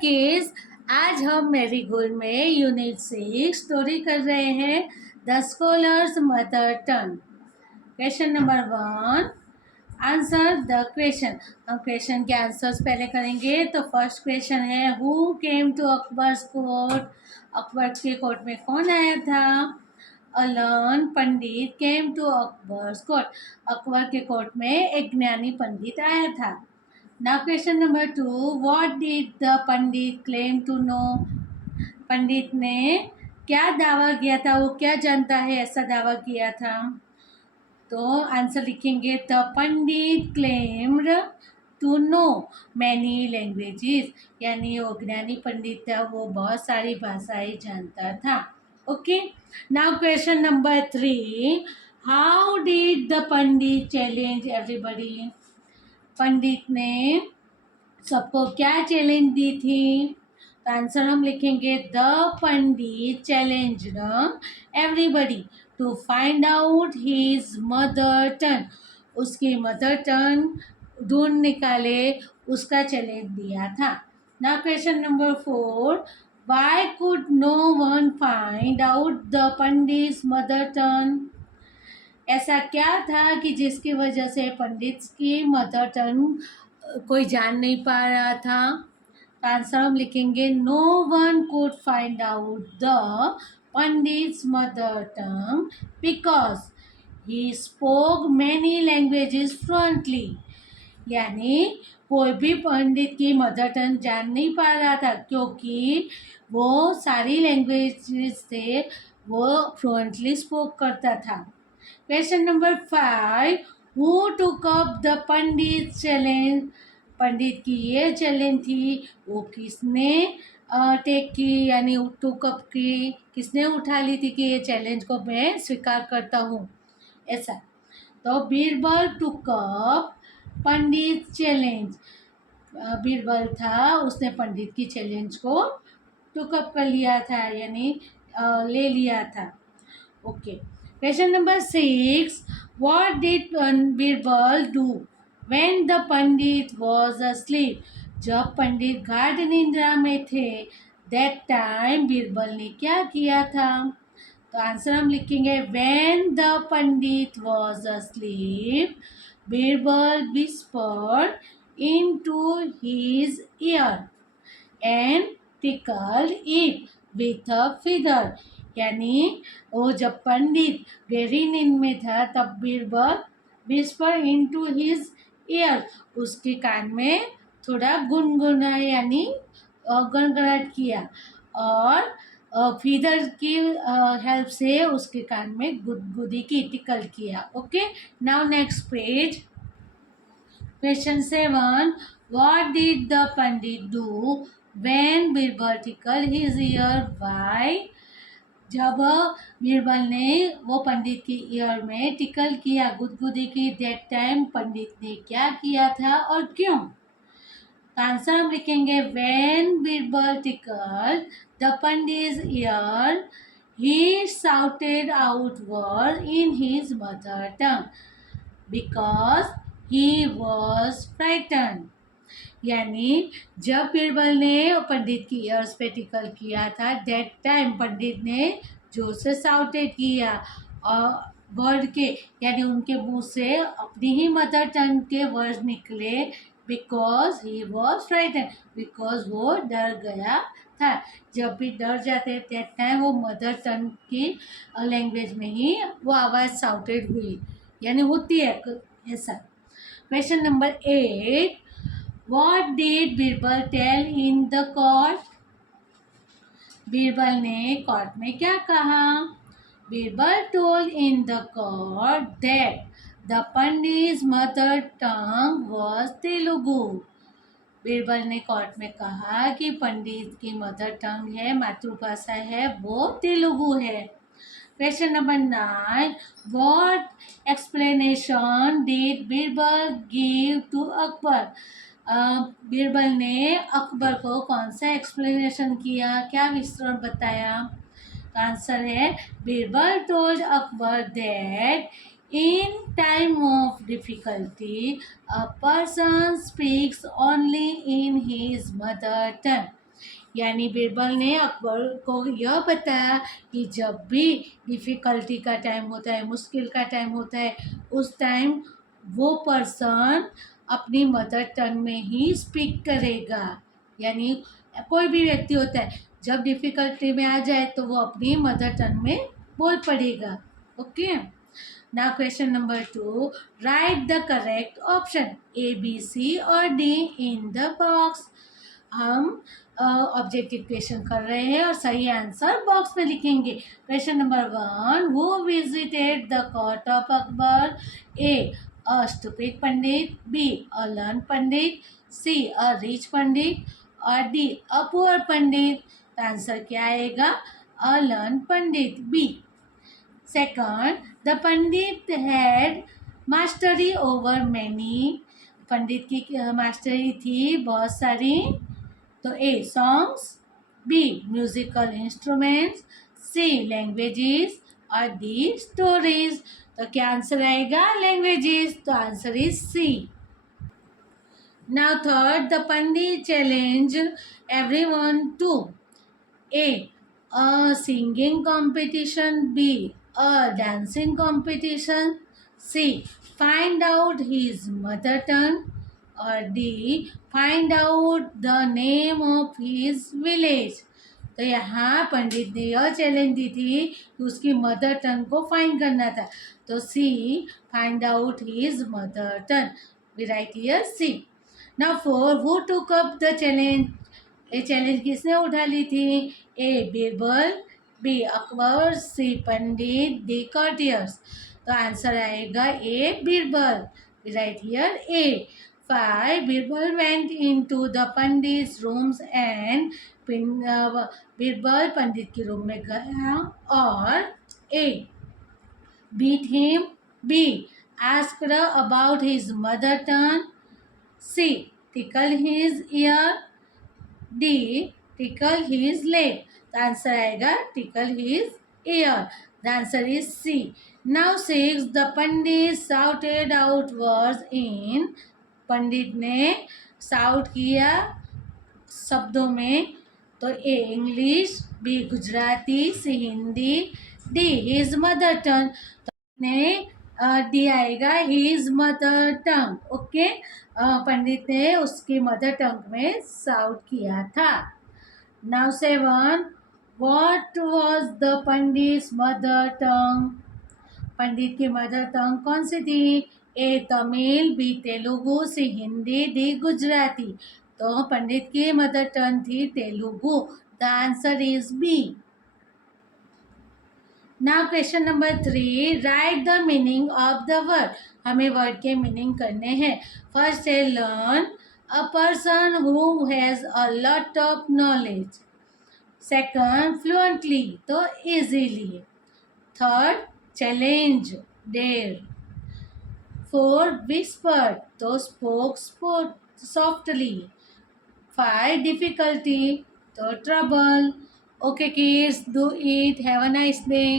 Kids, आज हम marigold में यूनिट 6 स्टोरी कर रहे हैं the scholars mother tongue. Question number 1, answer the question. हम क्वेश्चन के आंसर्स पहले करेंगे। तो फर्स्ट क्वेश्चन है, who came to Akbar's court. Akbar के कोर्ट में कौन आया था? A learned pandit came to Akbar's court. Akbar के कोर्ट में एक ज्ञानी पंडित आया था। Now question number 2, what did the Pandit claim to know? पंडित ने क्या दावा किया था? वो क्या जानता है ऐसा दावा किया था? तो आंसर लिखेंगे, the pandit claimed to know many languages, यानी वो ज्ञानी पंडित था, वो बहुत सारी भाषाएं जानता था। Okay, now question number 3, how did the pandit challenge everybody. पंडित ने सबको क्या चैलेंज दी थी? तो आंसर हम लिखेंगे, the pandit challenged everybody to find out his mother tongue. उसकी मदर टंग ढूंढ निकाले, उसका चैलेंज दिया था। Now question number 4, why could no one find out the pandit mother tongue. ऐसा क्या था कि जिसकी वजह से पंडित की मदर टंग कोई जान नहीं पा रहा था? आंसर हम लिखेंगे, no one could find out the pandit mother tongue because he spoke many languages fluently. यानी कोई भी पंडित की मदर टंग जान नहीं पा रहा था क्योंकि वो सारी लैंग्वेजेस से वो फ्लुएंटली स्पोक करता था। Question number 5, who took up the pandit challenge. पंडित की ये चैलेंज थी, वो किसने टेक की, यानी टुक अप की, किसने उठा ली थी कि ये चैलेंज को मैं स्वीकार करता हूँ ऐसा। तो बीरबल टुक अप पंडित चैलेंज। बीरबल था, उसने पंडित की चैलेंज को टुक अप कर लिया था, यानी ले लिया था। Okay, question number 6, what did Birbal do when the Pandit was asleep। जब पंडित गाढ़ निद्रा में थे, दैट टाइम बीरबल ने क्या किया था? तो आंसर हम लिखेंगे, when the Pandit was asleep, Birbal whispered into his ear and tickled it with a feather। यानी वो जब पंडित गहरी नींद में था तब Birbal whisper into his year, उसके कान में थोड़ा गुनगुना यानी गड़गड़ाहट किया और फीदर की हेल्प से उसके कान में गुदगुदी की, टिकल किया। Okay, now next page. Question 7, what did the Pandit do when Birbal tackle his year why. जब बीरबल ने वो पंडित की ईयर में टिकल किया, गुदगुदी की, दैट टाइम पंडित ने क्या किया था और क्यों? आंसर हम लिखेंगे, when Birbal tackle the Pandit year he shouted out word in his mother tongue because he was frighten. यानी जब बीरबल ने पंडित की ईयर्स पे टिकल किया था, दैट टाइम पंडित ने जोर से शाउटेड किया और वर्ड के, यानी उनके मुंह से अपनी ही मदर टंग के वर्ड निकले, because he was frighten, because वो डर गया था। जब भी डर जाते दैट टाइम वो मदर टंग की लैंग्वेज में ही वो आवाज़ शाउटेड हुई, यानी होती है ऐसा। Question number 8, What did Birbal tell in the court. Birbal ने कोर्ट में क्या कहा? Birbal told in the court that the pandit mother tongue was Telugu. Birbal ने कोर्ट में कहा कि पंडित की मदर टंग है, मातृभाषा है, वो तेलुगु है। Question number 9, what explanation did Birbal give to Akbar. Birbal ने अकबर को कौन सा एक्सप्लेनेशन किया, क्या विस्तरण बताया? आंसर है, Birbal told Akbar that in time of difficulty a person speaks only in his mother टंग। यानी बीरबल ने अकबर को यह बताया कि जब भी डिफ़िकल्टी का टाइम होता है, मुश्किल का टाइम होता है, उस टाइम वो पर्सन अपनी मदर टंग में ही स्पीक करेगा। यानी कोई भी व्यक्ति होता है, जब डिफ़िकल्टी में आ जाए तो वो अपनी मदर टंग में बोल पड़ेगा। Okay. Now question number 2. Write the correct option A, B, C और D in the box. हम ऑब्जेक्टिव क्वेश्चन कर रहे हैं और सही आंसर बॉक्स में लिखेंगे। Question number 1. Who visited the court of Akbar? A. A stupid Pandit. B. A learned Pandit. C. A rich पंडित और D. A poor पंडित। तो आंसर क्या आएगा? A learned Pandit B. Second, the Pandit had mastery over many. पंडित की mastery थी बहुत सारी। तो A songs, B musical instruments, C languages और डी स्टोरीज। तो क्या आंसर आएगा? लैंग्वेजेस। तो answer is C. Now third, the pandit challenge everyone to A singing competition, B a dancing competition, C find out his mother tongue और D find out the name of his village। तो यहाँ पंडित ने यह challenge दी थी कि उसकी mother टंग को find करना था। तो C find out his mother tongue, we write here C. Now four, who took up the challenge? ये चैलेंज किसने उठा ली थी? A Birbal, B Akbar, C pandit, D courtiers. तो आंसर आएगा A Birbal, right here A. 5. Birbal went into the pandit rooms and Birbal पंडित के room में गया और A beat him, B asked about his mother tongue, C tickle his ear, D tickle his leg। तो answer आएगा tickle his ear। The answer is C। Now 6. The pandit shouted out words in, पंडित ने shout किया शब्दों में। तो A English, B Gujarati, C Hindi, D his mother tongue. तो ने डी आएगा हिज मदर टंग। ओके। पंडित ने उसकी मदर टंग में शाउट किया था। Now 7. What was the pandit mother tongue? पंडित की मदर टंग कौन सी थी? A Tamil, B Telugu, C Hindi, D Gujarati. तो पंडित की मदर टंग थी Telugu. The answer is B. Now question number 3. Write the meaning of the word. हमें वर्ड के मीनिंग करने हैं। फर्स्ट है learn, a person who has a lot of knowledge. Second fluently, तो easily. Third challenge, dare. 4 whispered, तो spoke softly। 5 difficulty, तो trouble। Okay kids, do it, have a nice day।